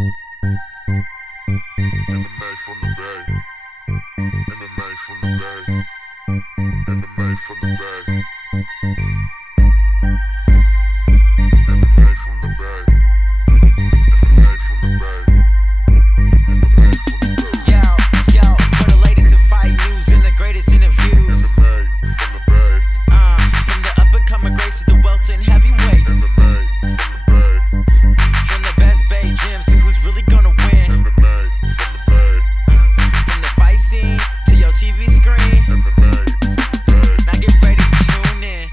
MMA from the Bay. MMA from the Bay. MMA from the Bay. MMA from the Bay. MMA from the Bay. MMA from the Bay. Yo, for the latest in fight news and the greatest interviews. MMA from the Bay. From the up-and-coming greats to the welter and heavyweights. MMA from the Bay. From the best Bay gyms to who's really gonna win. MMA from the Bay. From the fight scene to your TV screen. MMA from the Bay. Now get ready to tune in.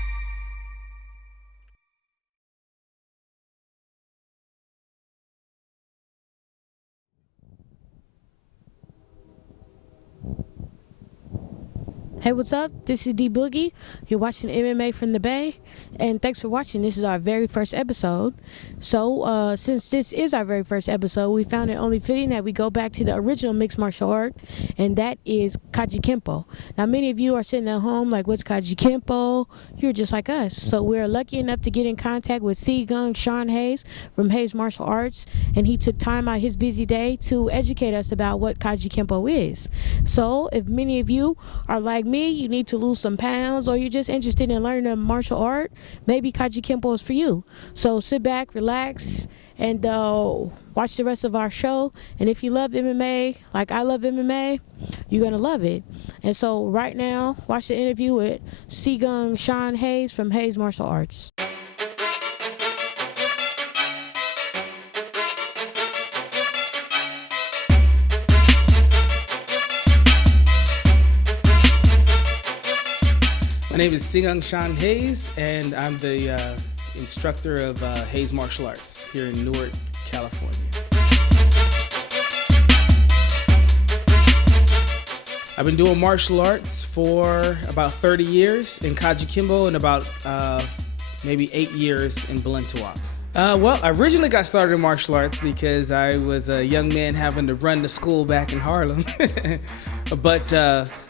Hey, what's up? This is D Boogie. You're watching MMA from the Bay, and thanks for watching. This is our very first episode. So, since this is our very first episode, we found it only fitting that we go back to the original mixed martial art, and that is KAJUKENBO. Now, many of you are sitting at home like, what's KAJUKENBO? You're just like us. So, we're lucky enough to get in contact with Seagung Sean Hayes from Hayes Martial Arts, and he took time out his busy day to educate us about what KAJUKENBO is. So, if many of you are like me, you need to lose some pounds, or you're just interested in learning a martial art, maybe KAJUKENBO is for you. So sit back, relax, and watch the rest of our show. And if you love MMA, like I love MMA, you're gonna love it. And so right now, watch the interview with Seagung Sean Hayes from Hayes Martial Arts. My name is Seagung Sean Hayes, and I'm the instructor of Hayes Martial Arts here in Newark, California. I've been doing martial arts for about 30 years in KAJUKENBO and about maybe 8 years in Balintawak. Well, I originally got started in martial arts because I was a young man having to run the school back in Harlem. But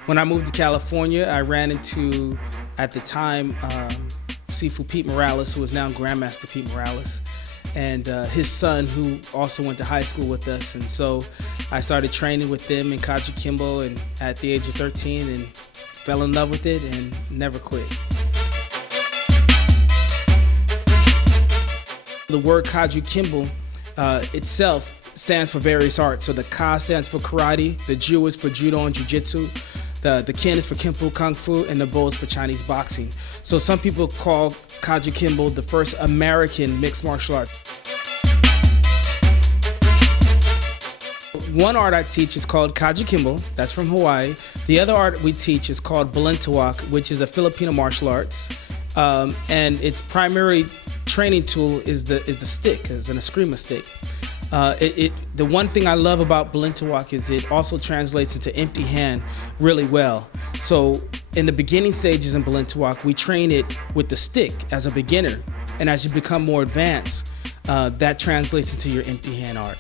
when I moved to California, I ran into, at the time, Sifu Pete Morales, who is now Grandmaster Pete Morales, and his son, who also went to high school with us. And so I started training with them in KAJUKENBO and at the age of 13 and fell in love with it and never quit. The word KAJUKENBO itself stands for various arts. So the Ka stands for karate, the Ju is for judo and jiu-jitsu, the Ken is for Kempo Kung Fu, and the Bo is for Chinese boxing. So some people call KAJUKENBO the first American mixed martial art. One art I teach is called KAJUKENBO, that's from Hawaii. The other art we teach is called Balintawak, which is a Filipino martial arts. And its primary training tool is the stick, is an eskrima stick. The one thing I love about Balintawak is it also translates into empty hand really well. So in the beginning stages in Balintawak, we train it with the stick as a beginner. And as you become more advanced, that translates into your empty hand art.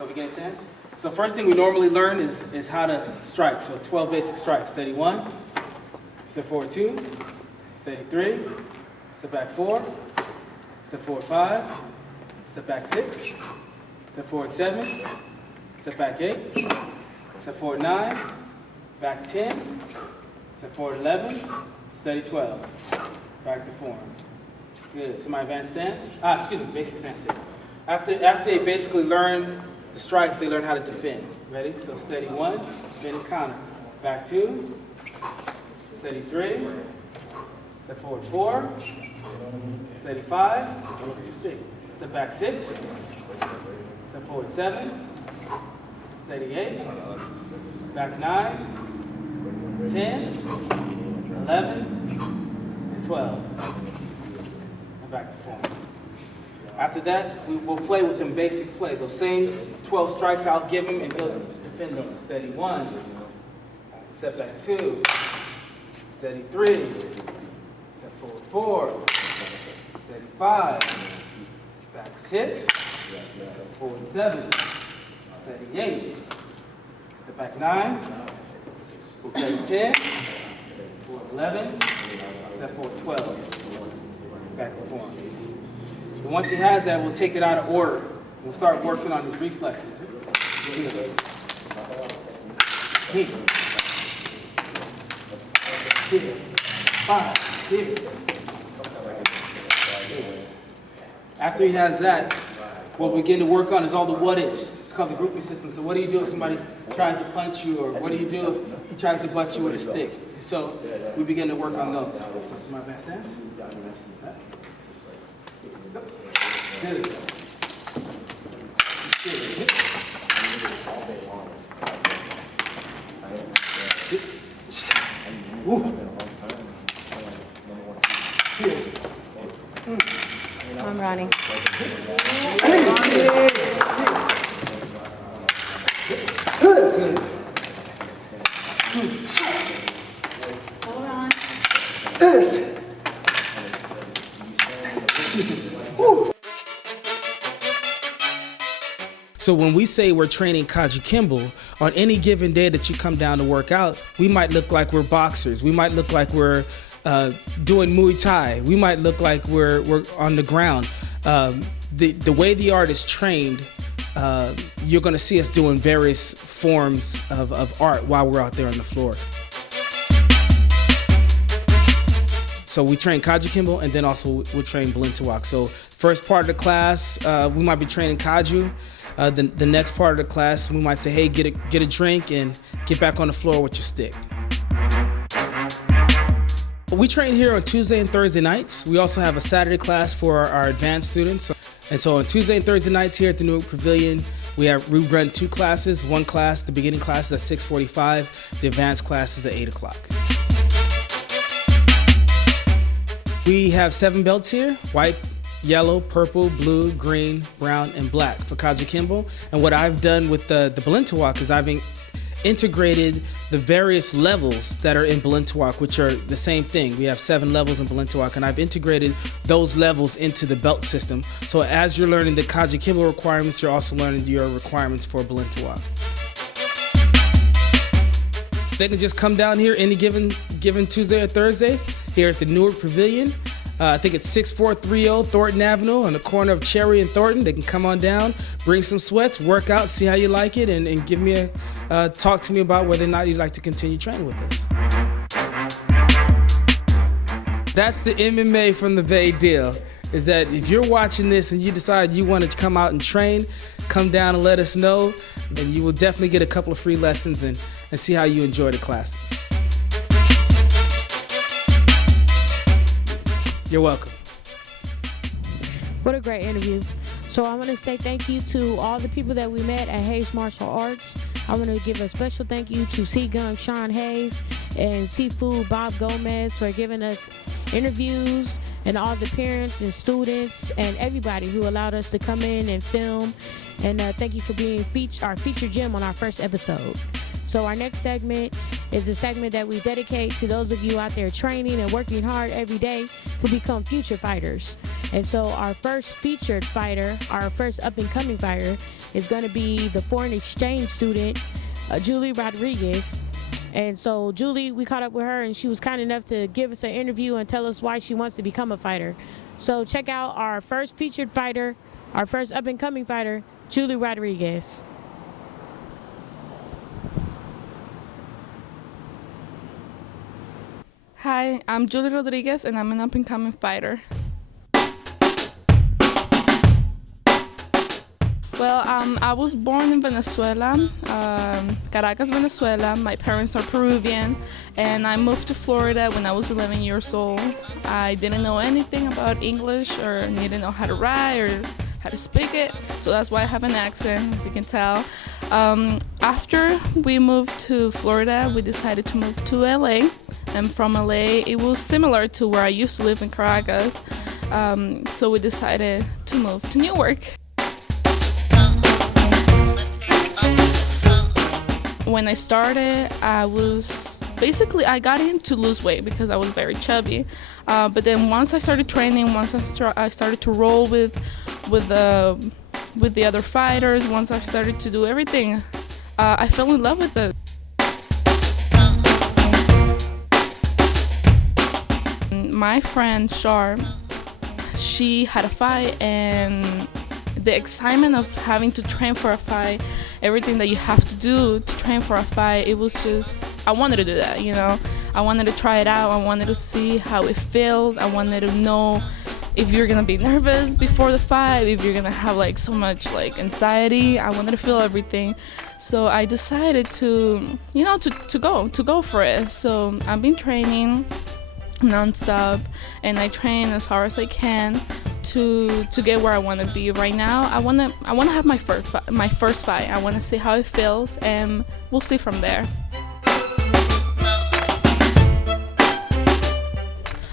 So beginning stance. So first thing we normally learn is how to strike. So 12 basic strikes. Steady 1, step forward 2, steady 3, step back 4, step forward 5, step back 6, step forward 7, step back 8, step forward 9, back 10, step forward 11, steady 12, back to form. Good. So my advanced stance, basic stance stick. After they basically learn the strikes, they learn how to defend. Ready? So steady 1, spinning counter. Back 2, steady 3, step forward 4, steady 5, look at your stick. Step back 6, step forward 7, steady 8, back 9, 10, 11, and 12. And back to form. After that, we will play with them basic play. Those same 12 strikes I'll give him and he'll defend those. Steady 1, step back 2, steady 3, step forward 4, steady 5, back 6, forward 7, steady 8, step back 9, steady 10, forward 11, step forward 12, back to form. And once he has that, we'll take it out of order. We'll start working on his reflexes. Hit. Hit. 5. Hit. After he has that, what we begin to work on is all the what ifs. It's called the grouping system. So what do you do if somebody tries to punch you, or what do you do if he tries to butt you with a stick? So we begin to work on those. So this is my best stance. Good. Good. I'm Ronnie. Hold on. So when we say we're training KAJUKENBO, on any given day that you come down to work out, we might look like we're boxers. We might look like we're doing Muay Thai. We might look like we're on the ground. The way the art is trained, you're gonna see us doing various forms of art while we're out there on the floor. So we train KAJUKENBO, and then also we'll train Balintawak. So first part of the class, we might be training Kaju. The next part of the class, we might say, hey, get a drink and get back on the floor with your stick. We train here on Tuesday and Thursday nights. We also have a Saturday class for our advanced students. And so on Tuesday and Thursday nights here at the Newark Pavilion, we run 2 classes. One class, the beginning class, is at 6:45. The advanced class is at 8 o'clock. We have 7 belts here: white, yellow, purple, blue, green, brown, and black for KAJUKENBO. And what I've done with the Balintawak is I've integrated the various levels that are in Balintawak, which are the same thing. We have 7 levels in Balintawak, and I've integrated those levels into the belt system. So as you're learning the KAJUKENBO requirements, you're also learning your requirements for Balintawak. They can just come down here any given Tuesday or Thursday here at the Newark Pavilion. I think it's 6430 Thornton Avenue on the corner of Cherry and Thornton. They can come on down, bring some sweats, work out, see how you like it, and give me talk to me about whether or not you'd like to continue training with us. That's the MMA from the Bay deal, is that if you're watching this and you decide you want to come out and train, come down and let us know, and you will definitely get a couple of free lessons and see how you enjoy the classes. You're welcome. What a great interview. So I want to say thank you to all the people that we met at Hayes Martial Arts. I want to give a special thank you to Seagung Sean Hayes and Seafood Bob Gomez for giving us interviews, and all the parents and students and everybody who allowed us to come in and film. And thank you for being our featured gem on our first episode. So our next segment is a segment that we dedicate to those of you out there training and working hard every day to become future fighters. And so our first featured fighter, our first up-and-coming fighter, is going to be the foreign exchange student, Julie Rodriguez. And so Julie, we caught up with her, and she was kind enough to give us an interview and tell us why she wants to become a fighter. So check out our first featured fighter, our first up-and-coming fighter, Julie Rodriguez. Hi, I'm Julie Rodriguez, and I'm an up-and-coming fighter. Well, I was born in Venezuela, Caracas, Venezuela. My parents are Peruvian, and I moved to Florida when I was 11 years old. I didn't know anything about English or didn't know how to write or how to speak it, so that's why I have an accent, as you can tell. After we moved to Florida, we decided to move to LA, and from LA, it was similar to where I used to live in Caracas, so we decided to move to Newark. When I started, I got in to lose weight because I was very chubby. But then once I started training, once I started to roll with the other fighters, once I started to do everything, I fell in love with it. My friend Shar she had a fight, and the excitement of having to train for a fight, everything that you have to do to train for a fight, it was just, I wanted to do that, you know. I wanted to try it out. I wanted to see how it feels. I wanted to know if you're gonna be nervous before the fight, if you're gonna have like so much like anxiety. I wanted to feel everything. So I decided to, you know, to go for it. So I've been training nonstop, and I train as hard as I can to get where I want to be. Right now, I want to have my first fight. I want to see how it feels, and we'll see from there.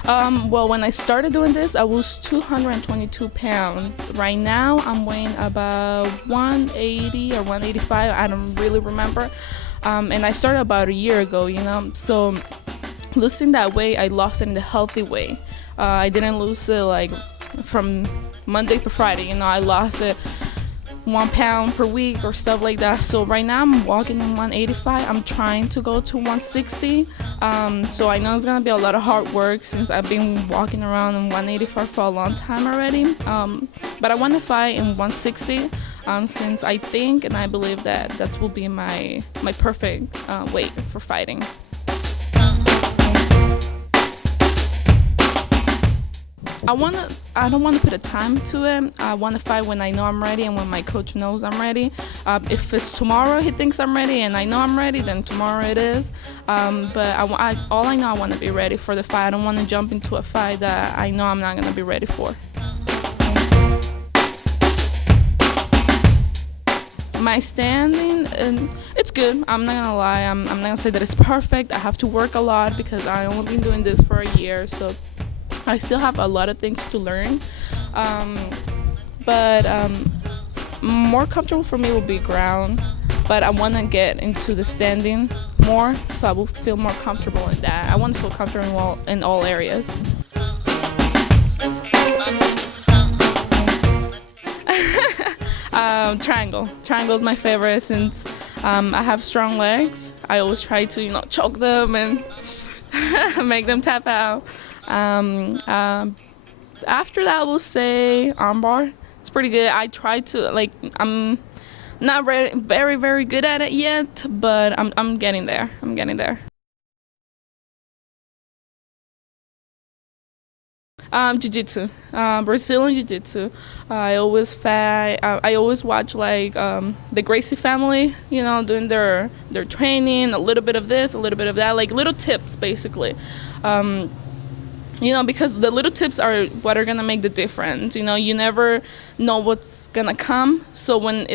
Well, when I started doing this, I was 222 pounds. Right now, I'm weighing about 180 or 185. I don't really remember. And I started about a year ago, you know. So losing that weight, I lost it in the healthy way. I didn't lose it like from Monday to Friday, you know. I lost it 1 pound per week or stuff like that. So right now I'm walking in 185. I'm trying to go to 160. So I know it's gonna be a lot of hard work since I've been walking around in 185 for a long time already. But I want to fight in 160 since I think and I believe that will be my perfect weight for fighting. I don't want to put a time to it. I want to fight when I know I'm ready and when my coach knows I'm ready. If it's tomorrow he thinks I'm ready and I know I'm ready, then tomorrow it is. But all I know, I want to be ready for the fight. I don't want to jump into a fight that I know I'm not going to be ready for. My standing, it's good. I'm not gonna lie. I'm not gonna say that it's perfect. I have to work a lot because I only been doing this for a year, so I still have a lot of things to learn. But more comfortable for me will be ground. But I want to get into the standing more, so I will feel more comfortable in that. I want to feel comfortable in all areas. Triangle. Triangle is my favorite since I have strong legs. I always try to, you know, choke them and make them tap out. After that, we'll say armbar. It's pretty good. I try to, like, I'm not very, very good at it yet, but I'm getting there. I'm getting there. Jiu-jitsu, Brazilian jiu-jitsu. I always watch like the Gracie family, you know, doing their training, a little bit of this, a little bit of that, like little tips basically. You know, because the little tips are what are gonna make the difference. You know, you never know what's gonna come. So when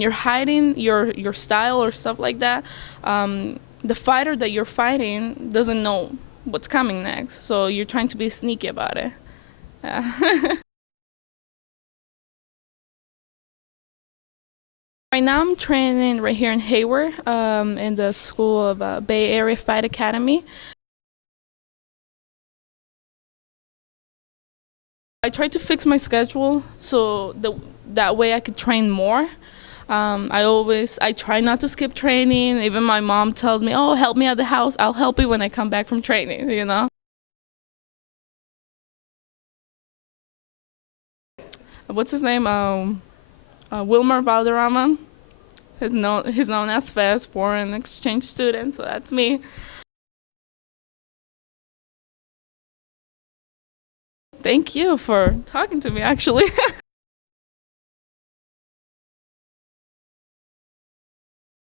you're hiding your style or stuff like that, the fighter that you're fighting doesn't know what's coming next, so you're trying to be sneaky about it. Yeah. Right now I'm training right here in Hayward, in the school of Bay Area Fight Academy. I try to fix my schedule so that way I could train more. I try not to skip training. Even my mom tells me, "Oh, help me at the house. I'll help you when I come back from training," you know. What's his name? Wilmer Valderrama. He's known as FES, foreign exchange student, so that's me. Thank you for talking to me, actually.